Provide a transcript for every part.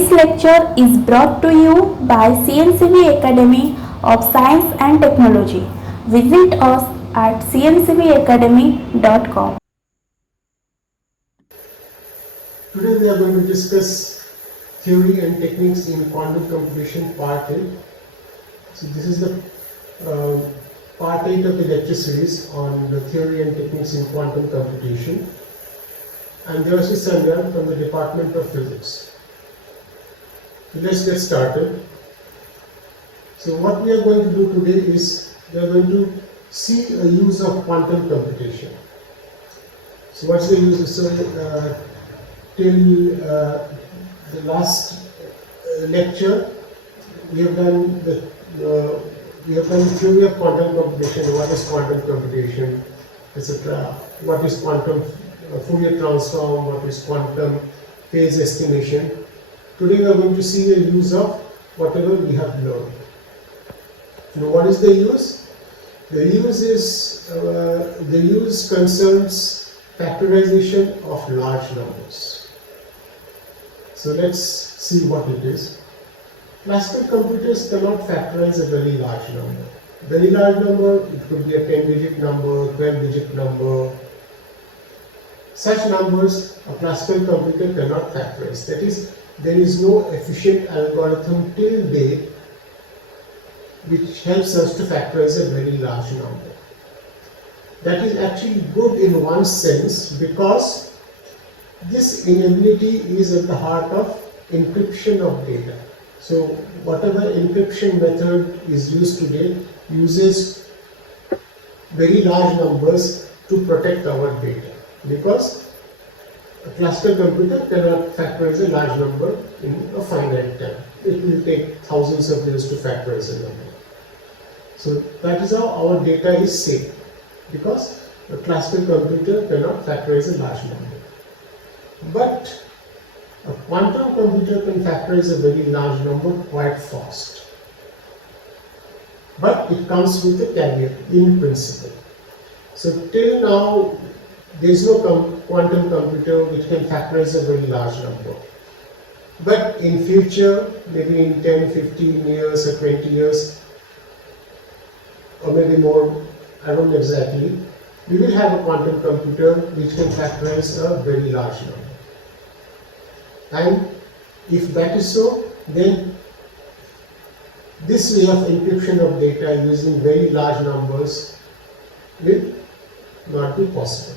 This lecture is brought to you by CNCB Academy of Science and Technology. Visit us at cncbacademy.com. Today we are going to discuss theory and techniques in quantum computation part 8. So this is the part 8 of the lecture series on the theory and techniques in quantum computation. I'm Devashish Sandhya from the Department of Physics. So let's get started. So what we are going to do today is we are going to see a use of quantum computation. So what's the use? So till the last lecture, we have done the theory of quantum computation. What is quantum computation, etc. What is quantum Fourier transform? What is quantum phase estimation? Today we are going to see the use of whatever we have learned. Now, what is the use? The use concerns factorization of large numbers. So let's see what it is. Classical computers cannot factorize a very large number. Very large number, it could be a 10-digit number, 12-digit number. Such numbers a classical computer cannot factorize. That is, there is no efficient algorithm till date which helps us to factorize a very large number. That is actually good in one sense, because this inability is at the heart of encryption of data. So whatever encryption method is used today uses very large numbers to protect our data, because a classical computer cannot factorize a large number in a finite time. It will take thousands of years to factorize a number. So that is how our data is safe, because a classical computer cannot factorize a large number. But a quantum computer can factorize a very large number quite fast. But it comes with a caveat, in principle. So till now, there is no quantum computer which can factorize a very large number. But in future, maybe in 10, 15 years or 20 years, or maybe more, I don't know exactly, we will have a quantum computer which can factorize a very large number. And if that is so, then this way of encryption of data using very large numbers will not be possible.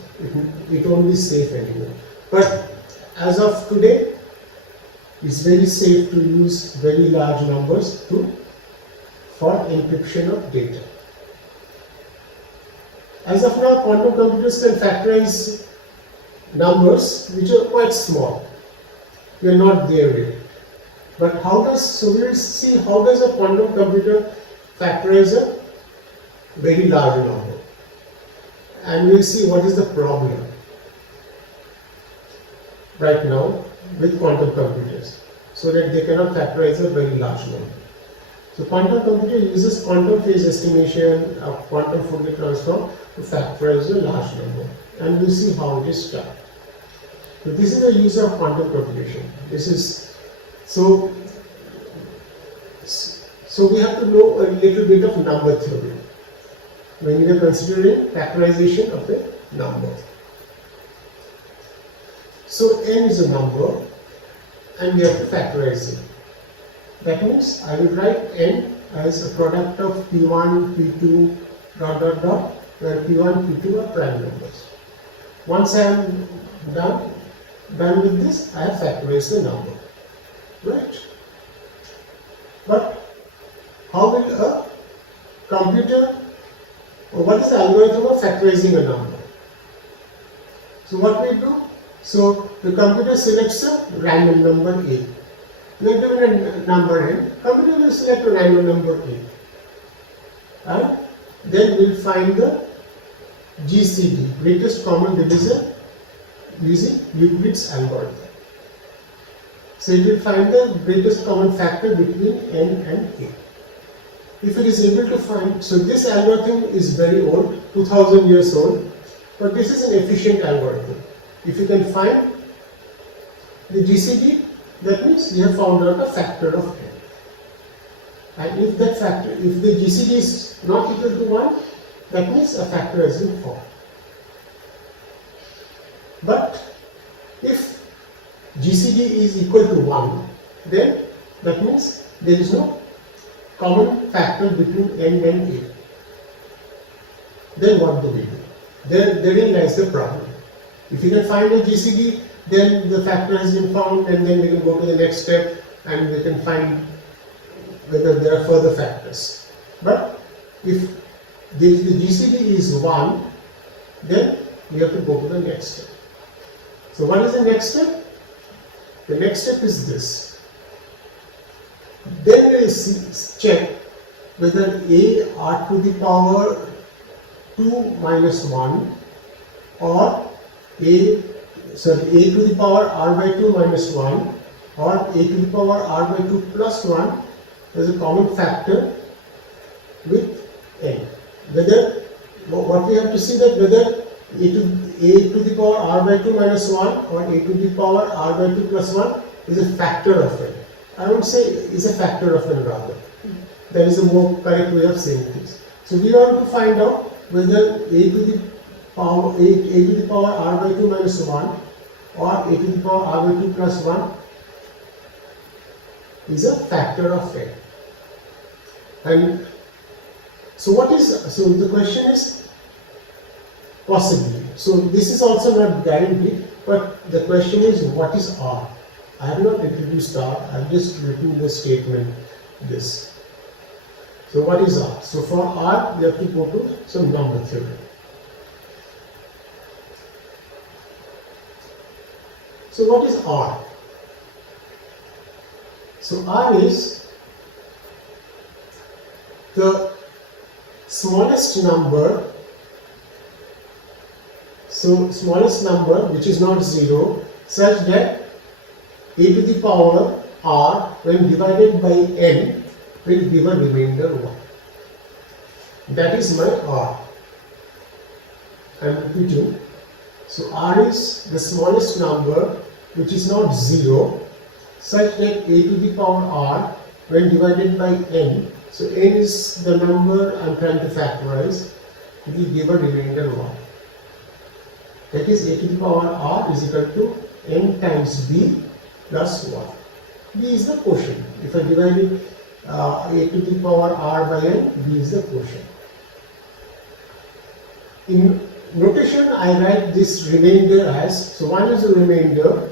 It won't be safe anymore. But as of today, it's very safe to use very large numbers for encryption of data. As of now, quantum computers can factorize numbers which are quite small. We are not there yet. But so we will see how does a quantum computer factorize a very large number. And we will see what is the problem right now with quantum computers, so that they cannot factorize a very large number. So quantum computer uses quantum phase estimation of quantum Fourier transform to factorize a large number. And we will see how it is done. So this is the use of quantum computation. So we have to know a little bit of number theory when we are considering factorization of a number. So n is a number and we have to factorize it. That means I will write n as a product of p1, p2, ... where p1, p2 are prime numbers. Once I am done with this, I have factorized the number. Right? But how will a computer, or what is the algorithm of factorizing a number? So what we do? So the computer selects a random number a. We are given a number n, computer will select a random number a. And then we will find the GCD, greatest common divisor, using Euclid's algorithm. So it will find the greatest common factor between n and a. If it is able to find, so this algorithm is very old, 2000 years old, but this is an efficient algorithm. If you can find the GCD, That means you have found out a factor of n. And if that factor, if the GCD is not equal to 1, that means a factor has been formed. But if GCD is equal to 1, then that means there is no common factor between n and a. Then what do we do? Therein lies the problem. If you can find a GCD, then the factor has been found, and then we can go to the next step and we can find whether there are further factors. But if the GCD is 1, then we have to go to the next step. So what is the next step? The next step is this. Then we check whether a r to the power 2 minus 1 or a to the power r by 2 minus 1 or a to the power r by 2 plus 1 is a common factor with n. Whether, what we have to see, that whether a to the power r by 2 minus 1 or a to the power r by 2 plus 1 is a factor of n. I won't say is a factor of n rather. That is a more correct way of saying things. So we want to find out whether a to the power r by 2 minus 1 or a to the power r by 2 plus 1 is a factor of n. And so the question is possibly. So this is also not guaranteed, but the question is, what is r? I have not introduced r, I have just written the statement this. So what is r? So for r, we have to go to some number theory. So what is r? So r is the smallest number, which is not 0, such that a to the power r when divided by n will give a remainder 1. That is my r. I am repeating. So r is the smallest number which is not 0, such that a to the power r when divided by n, so n is the number I am trying to factorize, it will give a remainder 1. That is, a to the power r is equal to n times b plus 1. b is the quotient. If I divide it a to the power r by n, b is the quotient. In notation, I write this remainder as, so 1 is the remainder,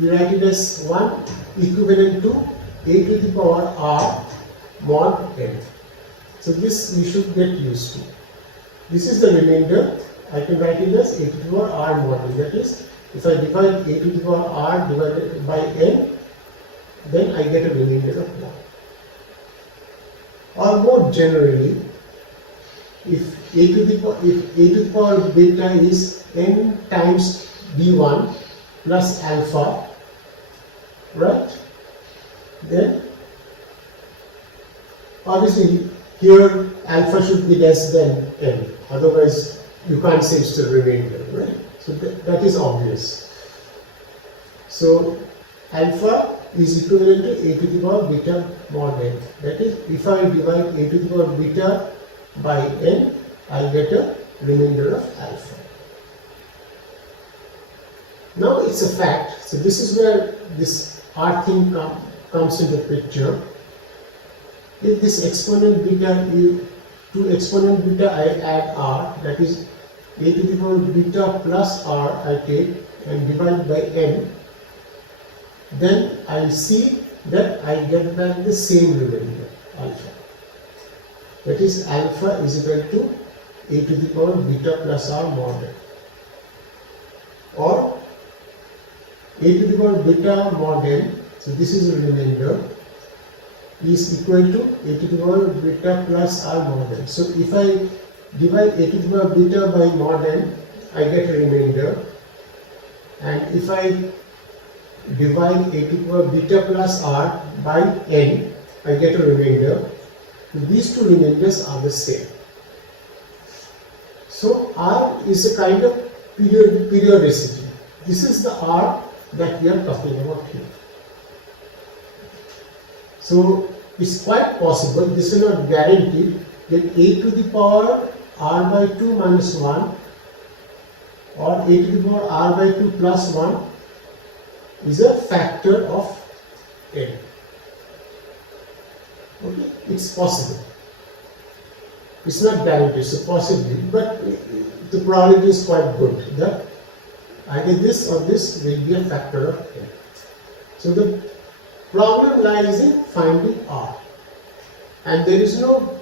we write it as 1 equivalent to a to the power r mod n. So this you should get used to. This is the remainder. I can write it as a to the power r mod n. That is, if I divide a to the power r divided by n, then I get a remainder of 1. Or more generally, if a to the power beta is n times b1 plus alpha, right? Then obviously here alpha should be less than n, otherwise you can't say it's the remainder, right? So that is obvious. So alpha is equivalent to a to the power beta mod n. That is, if I divide a to the power beta by n, I get a remainder of alpha. Now it's a fact. So this is where this r thing comes into picture. If this exponent beta, to exponent beta I add r, that is a to the power beta plus r I take and divide by n, then I see that I get back the same remainder, alpha. That is, alpha is equal to a to the power beta plus r mod n. Or a to the power beta mod n, so this is a remainder, is equal to a to the power beta plus r mod n. So if I divide a to the power beta by mod n, I get a remainder. And if I divide a to the power beta plus r by n, I get a remainder. These two remainders are the same. So r is a kind of periodicity. This is the r that we are talking about here. So it's quite possible, this is not guaranteed, that a to the power r by 2 minus 1 or a to the power r by 2 plus 1 is a factor of n. Okay, it's possible. It's not guaranteed, so possibly, but the probability is quite good that either this or this will be a factor of n. So the problem lies in finding r, and there is no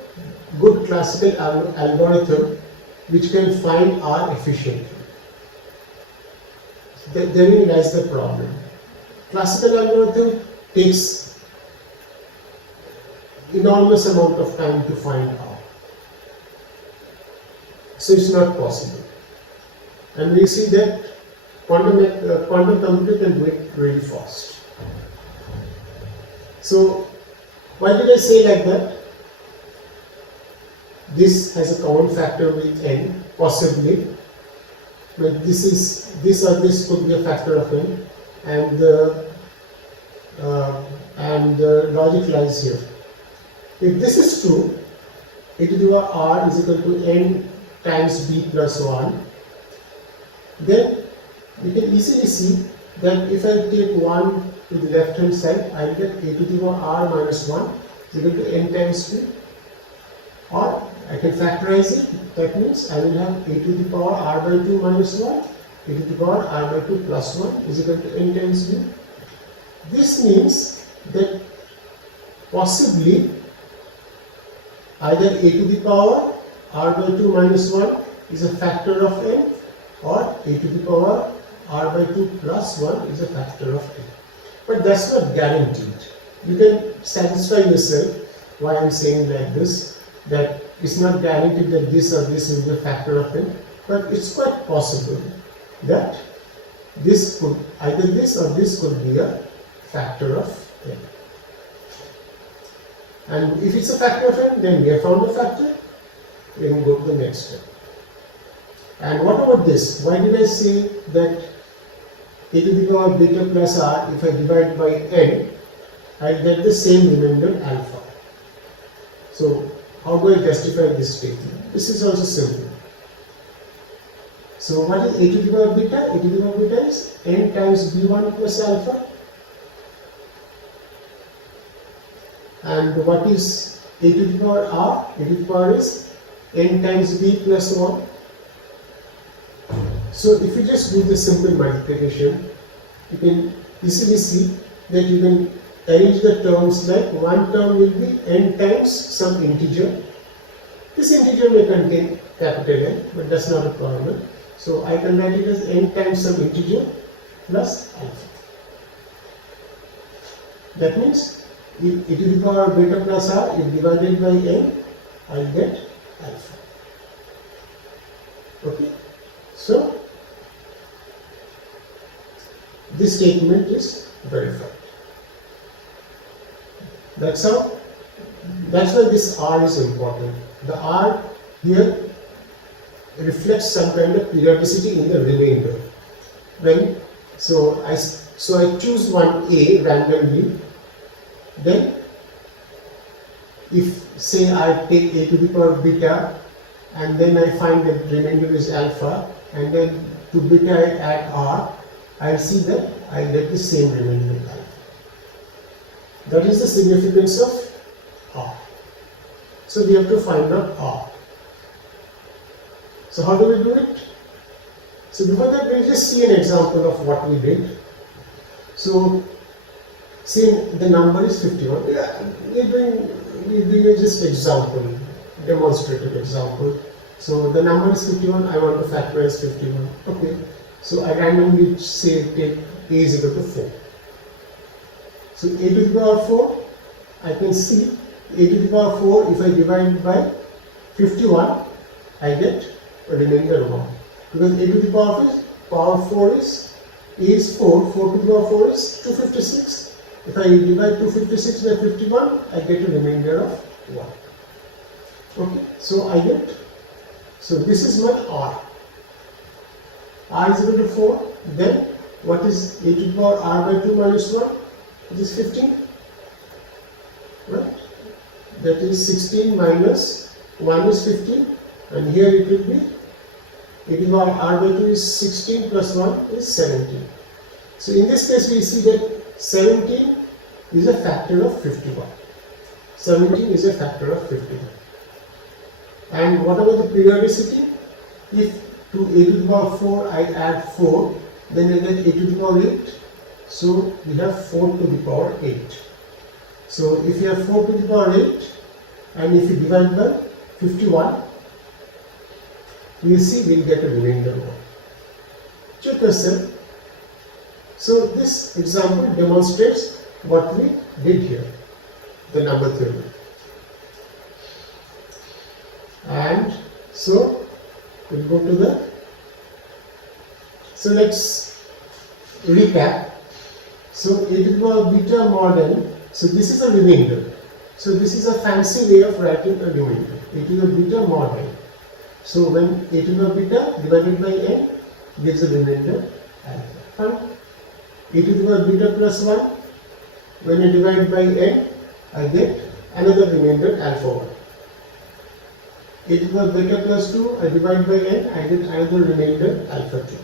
good classical algorithm which can find r efficiently. Therein lies the problem. Classical algorithm takes enormous amount of time to find r, so it's not possible. And we see that quantum computer can do it really fast. So why did I say like that? This has a common factor with n, possibly. But this or this could be a factor of n, and the logic lies here. If this is true, a to the power r is equal to n times b plus 1, then we can easily see that if I take 1 to the left hand side, I will get a to the power r minus 1 is equal to n times b, or I can factorize it. That means I will have a to the power r by 2 minus 1, a to the power r by 2 plus 1 is equal to n times b. This means that possibly either a to the power r by 2 minus 1 is a factor of n, or a to the power r by 2 plus 1 is a factor of n. But that's not guaranteed. You can satisfy yourself why I am saying like this, that it's not guaranteed that this or this will be a factor of n, but it's quite possible that this could, either this or this could be a factor of n. And if it's a factor of n, then we have found a factor. We can go to the next step. And what about this? Why did I say that a to the power beta plus r, if I divide by n, I'll get the same remainder alpha. So how do I justify this statement? This is also simple. So what is a to the power beta? A to the power beta is n times b1 plus alpha. And what is a to the power r? A to the power is n times b plus 1. So if you just do the simple multiplication, you can easily see that you can arrange the terms like one term will be n times some integer. This integer may contain capital N, but that's not a problem. So I can write it as n times some integer plus alpha. That means if e to the power beta plus r, if divided by n, I'll get alpha. Okay, so this statement is verified. That's why this r is important. The r here reflects some kind of periodicity in the remainder. So I choose one a randomly. Then if say I take a to the power beta, and then I find that remainder is alpha, and then to beta I add r, I'll see that I get the same remainder alpha. That is the significance of r. So we have to find out r. So how do we do it? So before that, we'll just see an example of what we did. So see, the number is 51. We're doing just example, demonstrative example. So the number is 51. I want to factorize 51. Okay. So I randomly say take a is equal to 4. So a to the power 4, I can see a to the power 4, if I divide by 51, I get a remainder 1. Because a to the power 4 is 4, 4 to the power 4 is 256. If I divide 256 by 51, I get a remainder of 1. Okay, so this is my r. R is equal to 4, then what is a to the power r by 2 minus 1? It is 15. right? That is 16 minus 1 is 15, and here it will be e to the power r by 2 is 16 plus 1 is 17. So in this case we see that 17 is a factor of 51. 17 is a factor of 51. And what about the periodicity? If to a to the power 4 I add 4, then I get a to the power 8. So we have 4 to the power 8. So if you have 4 to the power 8, and if you divide by 51, you will see we will get a remainder 1. Check yourself. So this example demonstrates what we did here, the number theory. And so we'll go to the, so let's recap. So a to the power beta mod n, so this is a remainder. So this is a fancy way of writing a remainder, a to the beta mod n. So when a to the beta divided by n gives a remainder alpha. Fine. A to the power beta plus 1, when I divide by n, I get another remainder alpha 1. A to the power beta plus 2, I divide by n, I get another remainder alpha 2.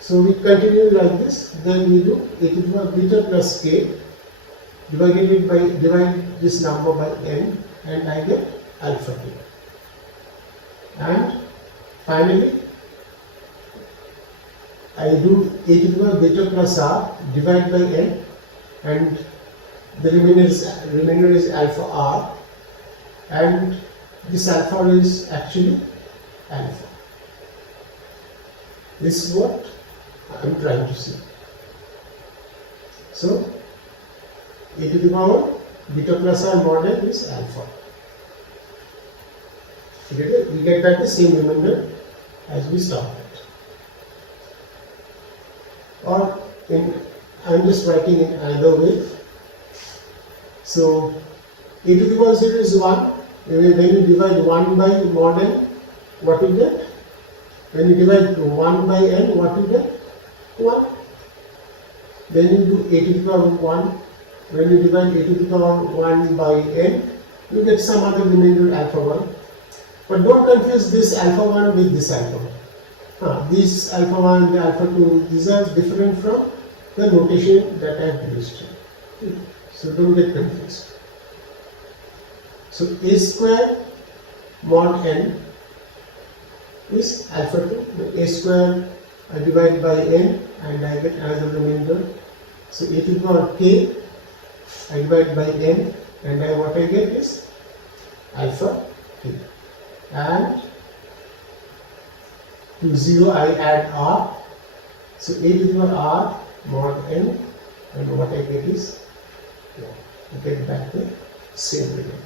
So we continue like this, then we do a to the power beta plus k, divide this number by n, and I get alpha 2. And finally, I do a to the power beta plus r, divide by n, and the remainder is alpha r, and this alpha is actually alpha. This is what I am trying to say. So a to the power beta plus r mod n is alpha. We get back the same remainder as we started. Or I am just writing in another way. So a to the power 0 is 1. When you divide 1 by mod n, what you get? When you divide 1 by n, what you get? 1. Then you do a to the power 1. When you divide a to the power 1 by n, you get some other remainder alpha 1. But don't confuse this alpha 1 with this alpha 1. These alpha 1, the alpha 2, these are different from the notation that I have used here. So don't get confused. So a square mod n is alpha 2. A square I divide by n and I get another remainder. So a to the power k I divide by n and what I get is alpha k. And to 0 I add r. So a to the power r mod n, and what I get is 1. I get back the same remainder.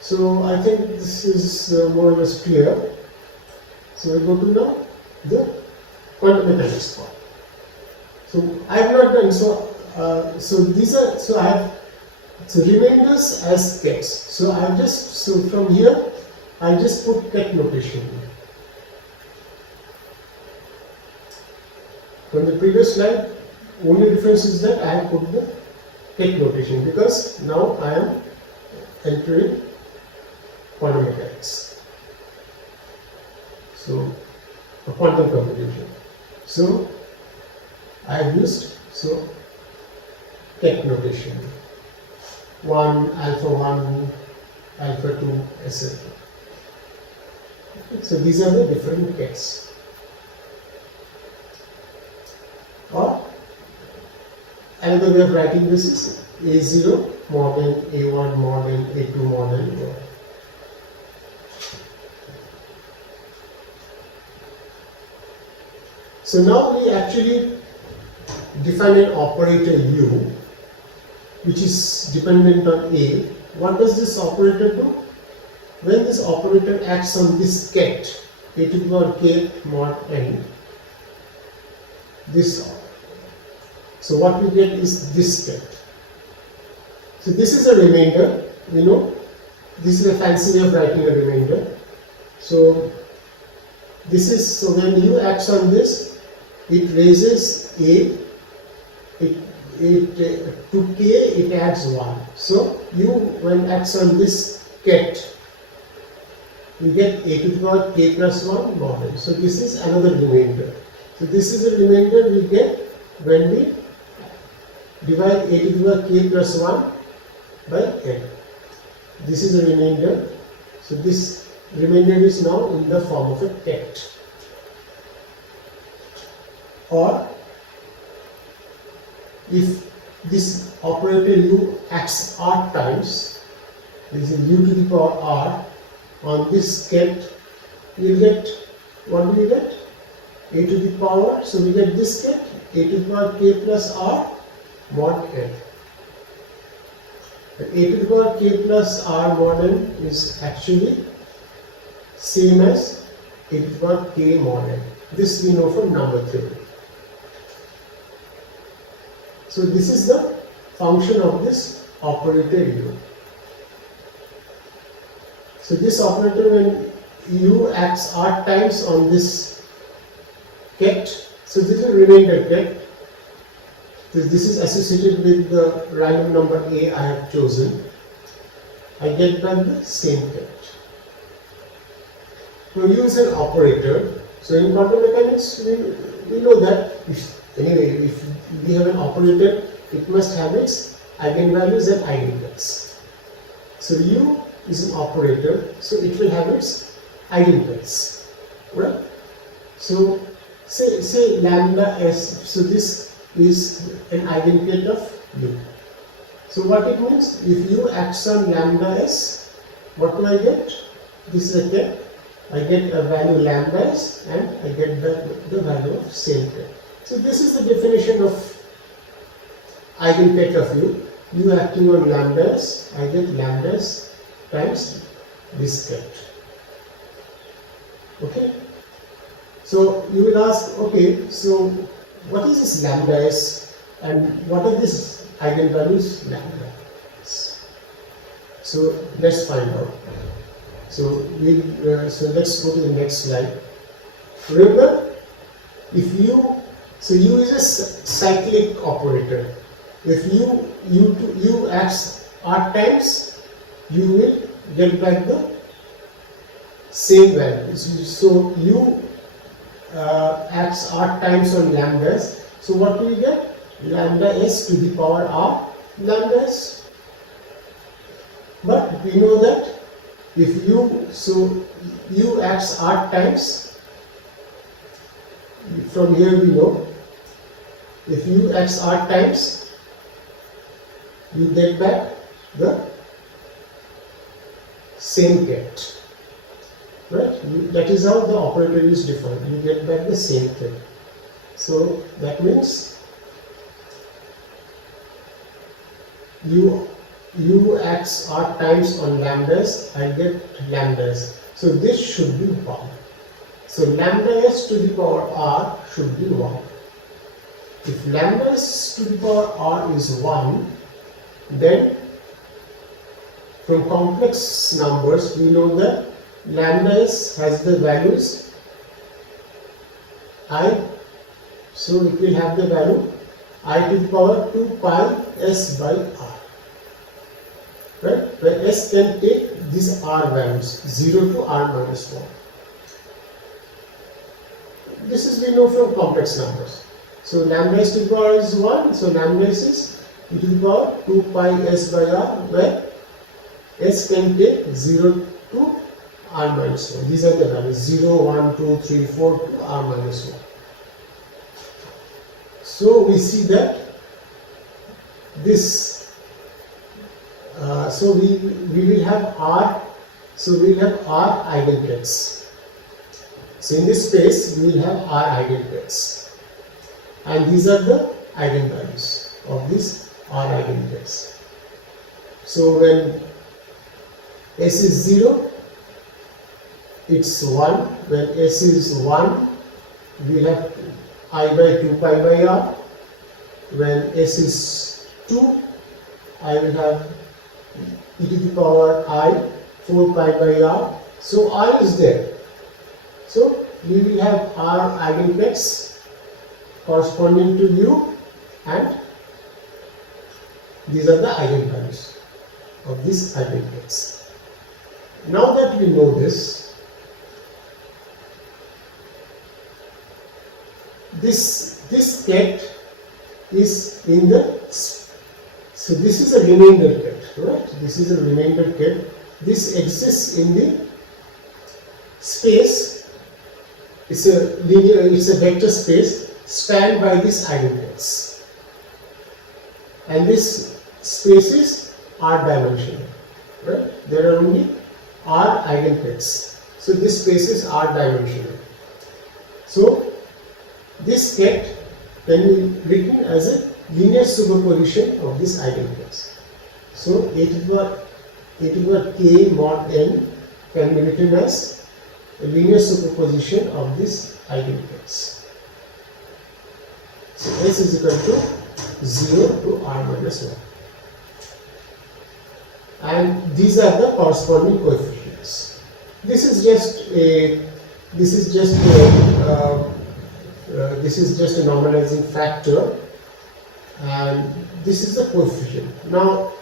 So I think this is more or less clear. So we go to now the quantum mechanics part. So I have not done so I have remainders as kets. So I have just from here I just put ket notation. From the previous slide, only difference is that I have put the ket notation because now I am entering quantum mechanics. So a quantum computation. So I have used ket notation. 1, alpha 1, alpha 2, etc. So these are the different kets. Or another way of writing this is A0 mod n, A1 mod n, A2 mod n. So now we actually define an operator U which is dependent on A. What does this operator do? When this operator acts on this ket, a to the power k mod n, this, so what we get is this ket. So this is a remainder, this is a fancy way of writing a remainder. So this is, so when U acts on this, it raises A, to k it adds 1. So you, when acts on this ket, you get a to the power k plus 1 mod n. So this is another remainder. So this is a remainder we get when we divide a to the power k plus 1 by n. This is a remainder. So this remainder is now in the form of a ket. Or if this operator u acts r times, this is u to the power r, on this ket, you will get, what do you get? A to the power, so we get this ket, a to the power k plus r mod n. A to the power k plus r mod n is actually same as a to the power k mod n. This we know from number theory. So this is the function of this operator u. So this operator, when u acts r times on this ket, so this is a remainder ket. This is associated with the random number a I have chosen. I get back the same ket. Now u is an operator. So in quantum mechanics, we know that if we have an operator, it must have its eigenvalues and eigenvectors. So u is an operator, so it will have its eigenvectors, right? So say lambda s. So this is an eigenvalue of u. So what it means, if u acts on lambda s, what do I get? This is a ket. I get a value lambda s and I get the value of same ket. So this is the definition of eigenvalue of u. U acting on lambda s, I get lambda s times this ket. Okay. So you will ask, okay, so what is this lambda s and what are these eigenvalues lambda s? So let's find out. So let's go to the next slide. Remember, if u, so u is a cyclic operator. If u acts r times, you will get back the same value. So u acts r times on lambdas. So what do we get? Lambda s to the power r lambda s. But we know that if u acts r times, from here we know, if u acts r times, you get back the same ket, right? That is how the operator is defined. You get back the same ket. So that means u acts r times on lambdas, I get lambdas. So this should be 1. So lambda s to the power r should be 1. If lambda s to the power r is 1, then from complex numbers we know that lambda s has the values I, so it will have the value I to the power 2 pi s by r. Right? Where s can take these r values 0 to r minus 1. This is we know from complex numbers. So lambda s to the power is 1, so lambda s is e to the power 2 pi s by r, where s can take 0 to r minus 1. These are the values 0, 1, 2, 3, 4 to r minus 1. So we see that this so we will have r, so we will have r eigenvectors. So in this space we will have r eigenvectors, and these are the eigenvalues of these r eigenvectors. So when s is 0, it's 1. When s is 1, we have I by 2 pi by r. When s is 2, I will have e to the power I 4 pi by r. So r is there. So we will have r eigenvectors corresponding to u and These are the eigenvalues of these eigenvectors. Now that we know this, this ket is in the, so this is a remainder ket, right? This is a remainder ket. This exists in the space. It's a linear, it's a vector space spanned by these eigenvectors, and this spaces are dimensional, right? There are only r eigenvectors, so this spaces are dimensional. So this ket can be written as a linear superposition of this eigenvectors. So a to the power k mod n can be written as a linear superposition of this eigenvectors. So S is equal to 0 to r minus 1. And these are the corresponding coefficients. This is just a normalizing factor, and this is the coefficient. Now,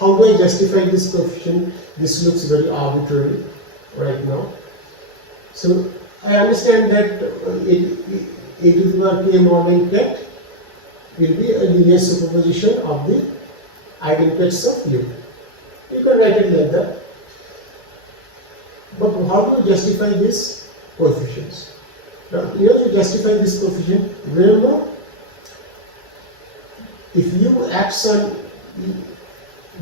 how do I justify this coefficient? This looks very arbitrary right now. So I understand that a to the power k mod n ket will be a linear superposition of the eigenvectors of U. You can write it like that. But how do you justify these coefficients? Now, in order to justify this coefficient, remember, if U acts on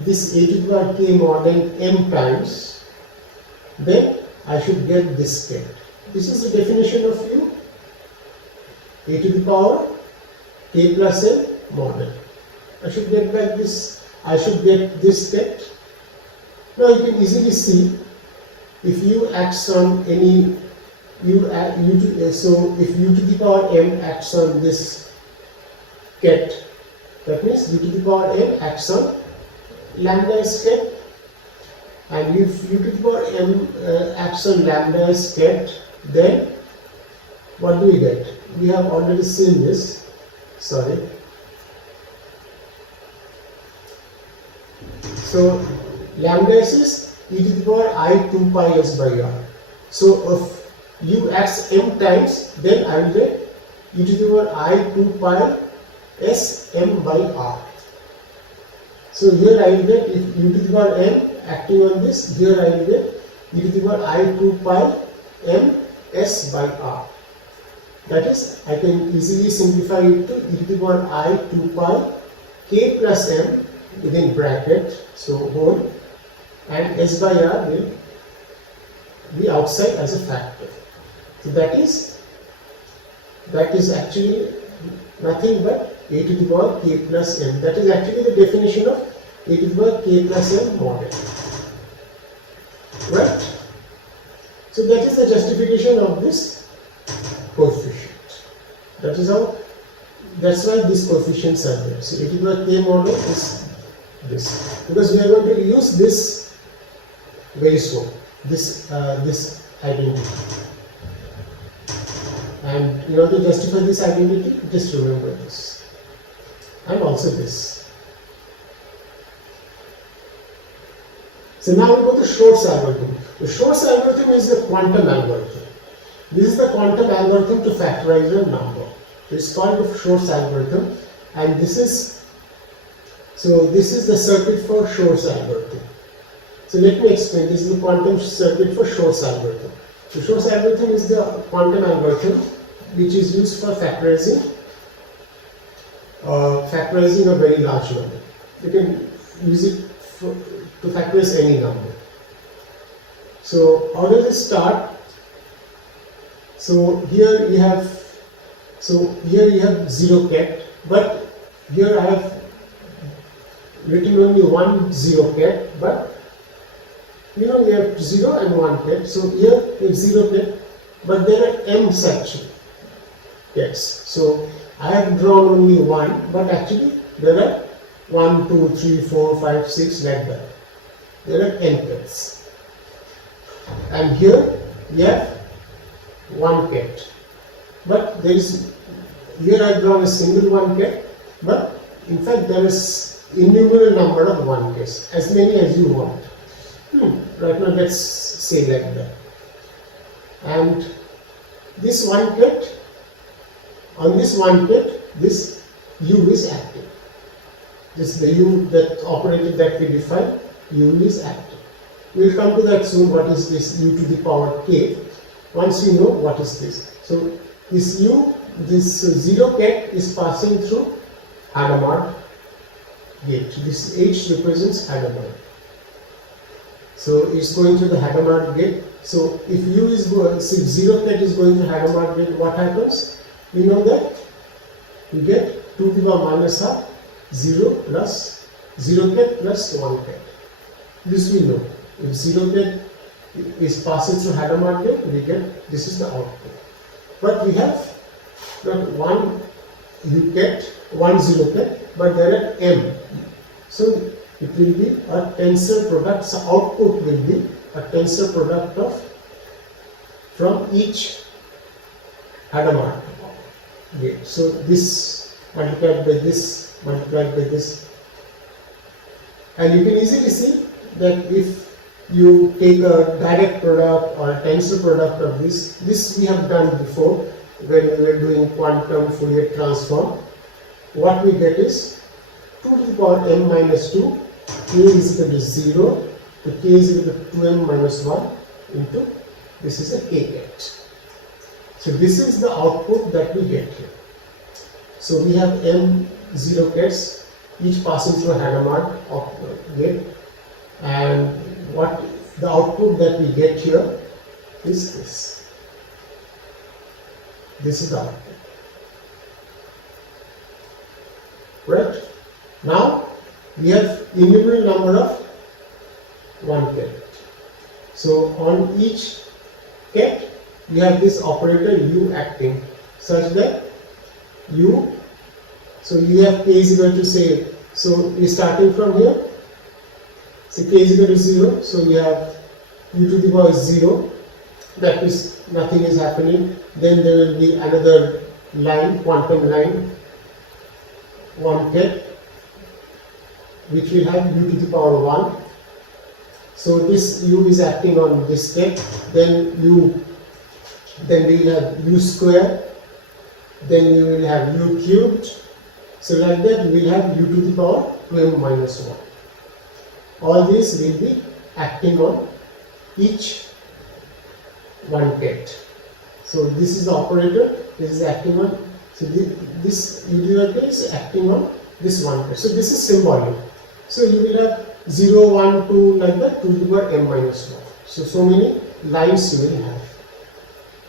this a to the power k mod n m times, then I should get this ket. This is the definition of U, a to the power k plus n mod n. I should get back this, I should get this ket. Now you can easily see, if U acts on any so if u to the power m acts on this ket, that means u to the power m acts on lambda is ket, and if u to the power m acts on lambda is ket, then what do we get? We have already seen this, sorry. So lambda is e to the power I 2 pi s by r. So if U acts m times, then I will get e to the power I 2 pi s m by r. So here I will get, if u to the power m acting on this, here I will get e to the power I 2 pi m s by r. That is, I can easily simplify it to e to the power I 2 pi k plus m within bracket, so whole, and s by r will be outside as a factor. So that is actually nothing but a to the power k plus m. That is actually the definition of a to the power k plus m mod n. Right? So that is the justification of this coefficient. That is how, that's why these coefficients are there. So a to the power k mod n is this. Because we are going to use this very soon, this identity. And in order to justify this identity, just remember this, and also this. So now we go to Shor's algorithm. The Shor's algorithm is the quantum algorithm. This is the quantum algorithm to factorize a number. It's called the Shor's algorithm, and this is the circuit for Shor's algorithm. So let me explain. This is the quantum circuit for Shor's algorithm. So Shor's algorithm is the quantum algorithm which is used for factorizing a very large number. You can use it to factorize any number. So how does it start? So here you have 0 ket, but here I have written only 1 0 ket, but we have 0 and 1 ket. So here we have 0 ket, but there are m such kets. So I have drawn only 1, but actually there are 1, 2, 3, 4, 5, 6 like that. There are n kets. And here we have 1 ket. But here I have drawn a single 1 ket, but in fact there is innumerable number of 1 gates, as many as you want. Right now let's say like that. And this 1 gate, on this 1 gate, this u is active. This is the u, that operator that we define, u is active. We will come to that soon, what is this u to the power k, once you know what is this. So this u, this 0 gate is passing through Hadamard gate. This H represents Hadamard. So it's going to the Hadamard gate. So if u is going, see 0 gate is going to Hadamard gate, what happens? You know that you get 2 to the power minus half 0 plus 0 gate plus 1 gate. This we know. If 0 gate is passing through Hadamard gate, we get, this is the output. But we have not one u gate, 1 0 gate, but there are m. So it will be a tensor product. So output will be a tensor product of from each Hadamard gate. So this multiplied by this, multiplied by this, and you can easily see that if you take a direct product or a tensor product of this we have done before when we were doing quantum Fourier transform. What we get is 2 to the power m minus 2, k is equal to 0, to k is equal to 2m minus 1 into, this is a k gate. So this is the output that we get here. So we have m 0 gates, each passing through a Hadamard gate, and what the output that we get here is this. This is the output. Right? Now we have innumerable number of 1 gate. So on each gate you have this operator u acting such that u, so you have k is equal to, say, so we starting from here. So k is equal to 0, so we have u to the power 0, that is nothing is happening. Then there will be another line, quantum line, 1 gate, which will have u to the power 1. So this u is acting on this gate, then we will have u square, then you will have u cubed. So like that we will have u to the power 2m minus 1. All these will be acting on each 1 gate. So this is the operator, this is acting on, so this u is acting on this 1 gate. So this is symbolic. So you will have 0, 1, 2 like that, 2 to the power m minus 1. So many lines you will have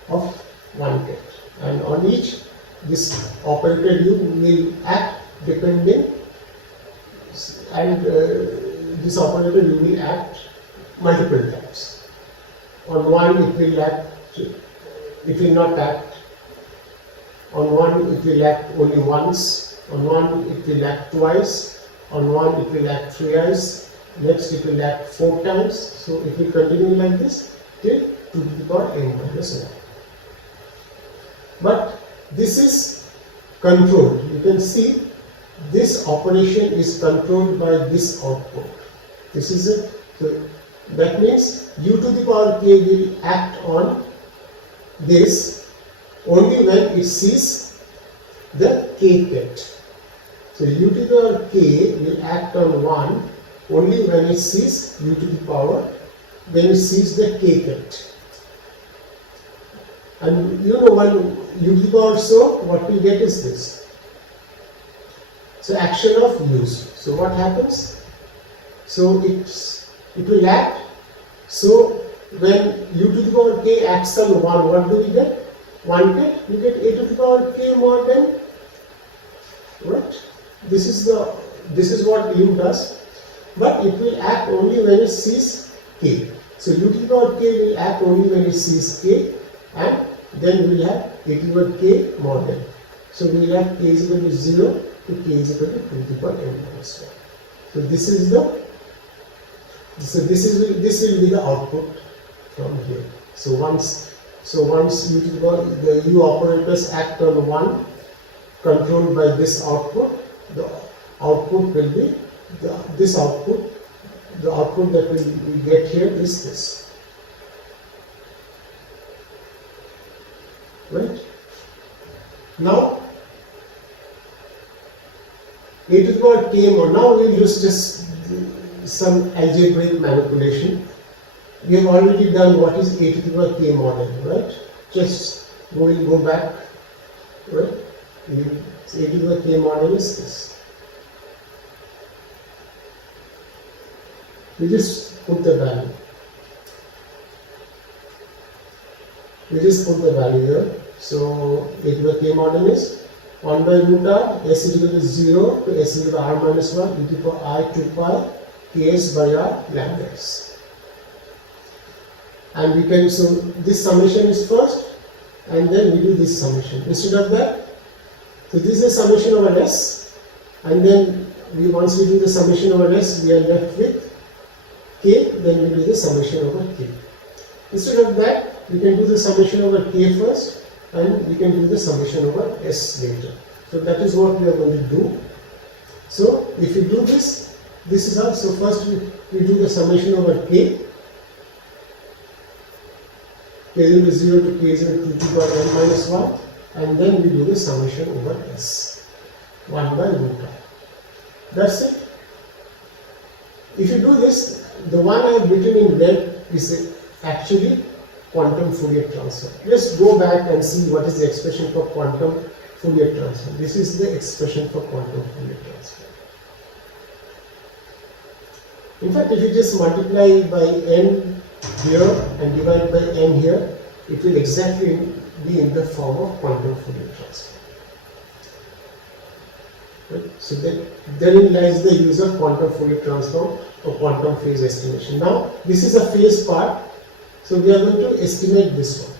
of 1 gate, and on each this operator u will act depending, and this operator u will act multiple times. On one it will act, it will not act. On one it will act only once. On one it will act twice. On one it will act thrice. Next it will act 4 times. So it will continue like this till 2 to the power n minus 1. But this is controlled. You can see this operation is controlled by this output. This is it. So that means u to the power k will act on this only when it sees the k gate. So u to the power k will act on 1 only when it sees u to the power, when it sees the k gate. And you know, when u to the power, so what we get is this. So action of u's. So what happens? So it will act. So when u to the power k acts on 1, what do we get? 1 gate. We get a to the power k more than, right? This is what u does. But it will act only when it sees k. So u to the power k will act only when it sees k, and then we will have a to the power k more than. So we will have k is equal to 0 to k is equal to 2 to the power n minus 1. So this will be the output from here. So once u to the power, the u operators act on 1 controlled by this output, the output will be this output, the output that we get here is this. Right? Now, a to the power k mod. Now we will use just some algebraic manipulation. We have already done what is a to the power k mod n, right? Just go back, right? A to the power k mod n is this. We just put the value. We just put the value here. So a to the k mod n is 1 by root r, s is equal to 0 to s is equal to r minus 1 e to the power I 2 pi ks by r lambda s. And we can, so this summation is first, and then we do this summation. Instead of that, so this is a summation over s, and then once we do the summation over s, we are left with k, then we do the summation over k. Instead of that, we can do the summation over k first, and we can do the summation over s later. So that is what we are going to do. So if you do this, this is how. So first we do the summation over k. K is equal to 0 to k is equal to 2 to the power n minus 1, and then we do the summation over s, 1 by root r. That's it. If you do this, the one I have written in red is actually quantum Fourier transform. Just go back and see what is the expression for quantum Fourier transform. This is the expression for quantum Fourier transform. In fact, if you just multiply by n here and divide by n here, it will exactly be in the form of quantum Fourier transform. Right? So therein lies the use of quantum Fourier transform or quantum phase estimation. Now, this is a phase part. So we are going to estimate this one.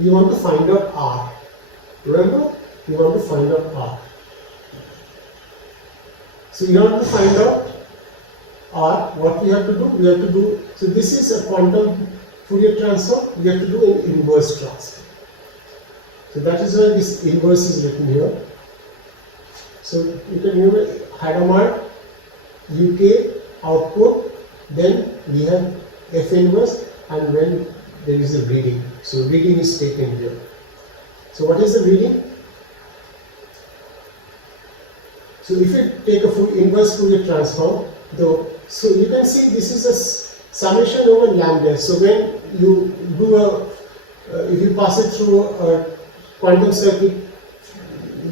We want to find out R. Remember, we want to find out R. So in order to find out R, what we have to do? We have to do, so this is a quantum Fourier transform, we have to do an inverse transform. So that is why this inverse is written here. So you can remember Hadamard, UK, output, then we have F inverse, and when there is a reading. So reading is taken here. So what is the reading? So if you take a full inverse Fourier transform, so you can see this is a summation over lambda. So when you do if you pass it through a quantum circuit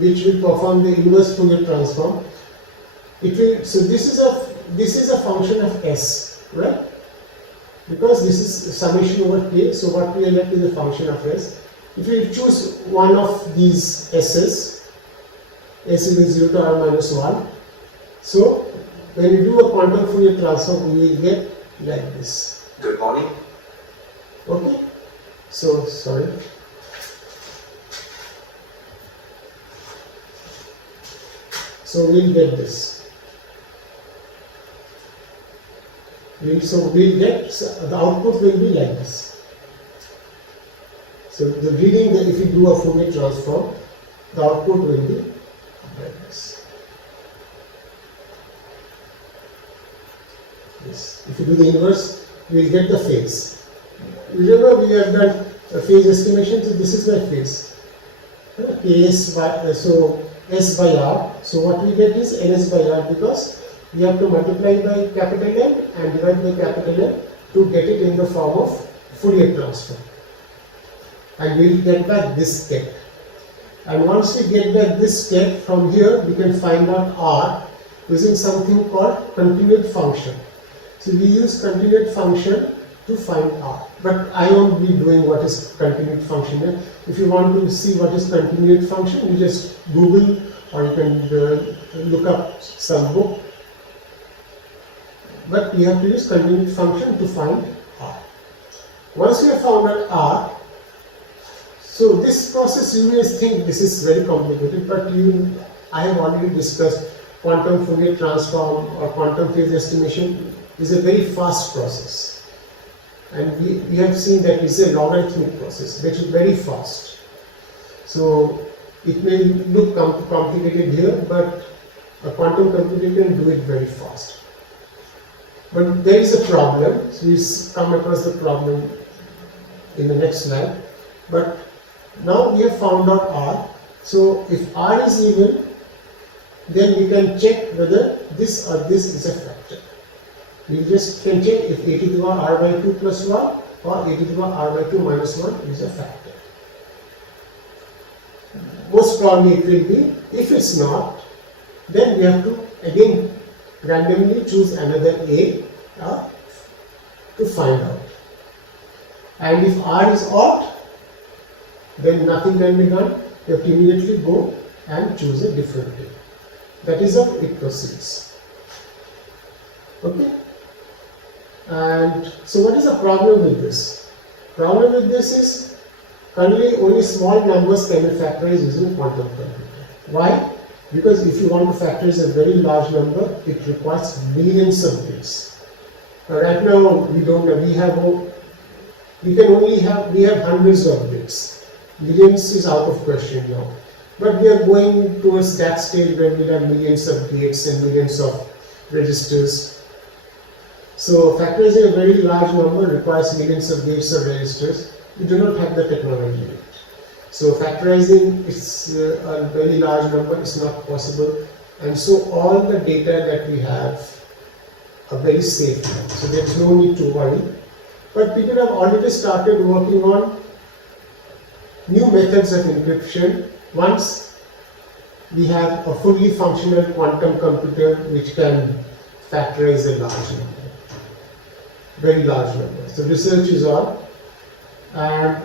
which will perform the inverse Fourier transform, it will. So this is a function of s, right? Because this is summation over k, so what we are left is a function of s. If you choose one of these s's, s is equal to 0 to r minus 1, so when you do a quantum Fourier transform, you will get like this. Good morning. Okay? So, sorry. So we'll get this. So we'll get, the output will be like this. So the reading, that if you do a Fourier transform, the output will be like this. Yes. If you do the inverse, we will get the phase. Remember, we have done a phase estimation, so this is my phase. Ks by, so S by R. So what we get is Ns by R, because we have to multiply by capital N and divide by capital N to get it in the form of Fourier transform. And we will get back this step. And once we get back this step, from here we can find out R using something called continued function. So we use continued function to find R. But I won't be doing what is continued function here. If you want to see what is continued function, you just Google, or you can look up some book. But we have to use continued function to find R. Once we have found out R, so this process, you may think this is very complicated, but I have already discussed quantum Fourier transform or quantum phase estimation is a very fast process. And we have seen that it's a logarithmic process, which is very fast. So it may look complicated here, but A quantum computer can do it very fast. But there is a problem. So we come across the problem in the next slide. But now we have found out R. So if R is even, then we can check whether this or this is a factor. We just can check if a to the power r by 2 plus 1 or a to the power r by 2 minus 1 is a factor. Most probably it will be. If it's not, then we have to again randomly choose another a to find out. And if r is odd, then nothing can be done. You have to immediately go and choose a different a. That is how it proceeds. Okay? And so what is the problem with this? Problem with this is currently only small numbers can be factorized using a quantum computer. Why? Because if you want to factorize a very large number, it requires millions of bits. Right now we don't have, we have hundreds of bits. Millions is out of question now. But we are going towards that stage where we have millions of gates and millions of registers. So factorizing a very large number requires millions of gates or registers. We do not have the technology yet. So factorizing is a very large number is not possible, and so all the data that we have are very safe. So there is no need to worry. But people have already started working on new methods of encryption. Once we have a fully functional quantum computer which can factorize a large number, very large number. So research is on, and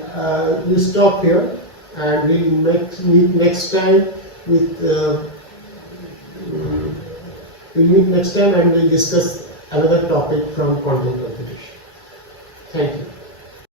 we'll stop here, and we'll meet next time with and we'll discuss another topic from quantum computation. Thank you.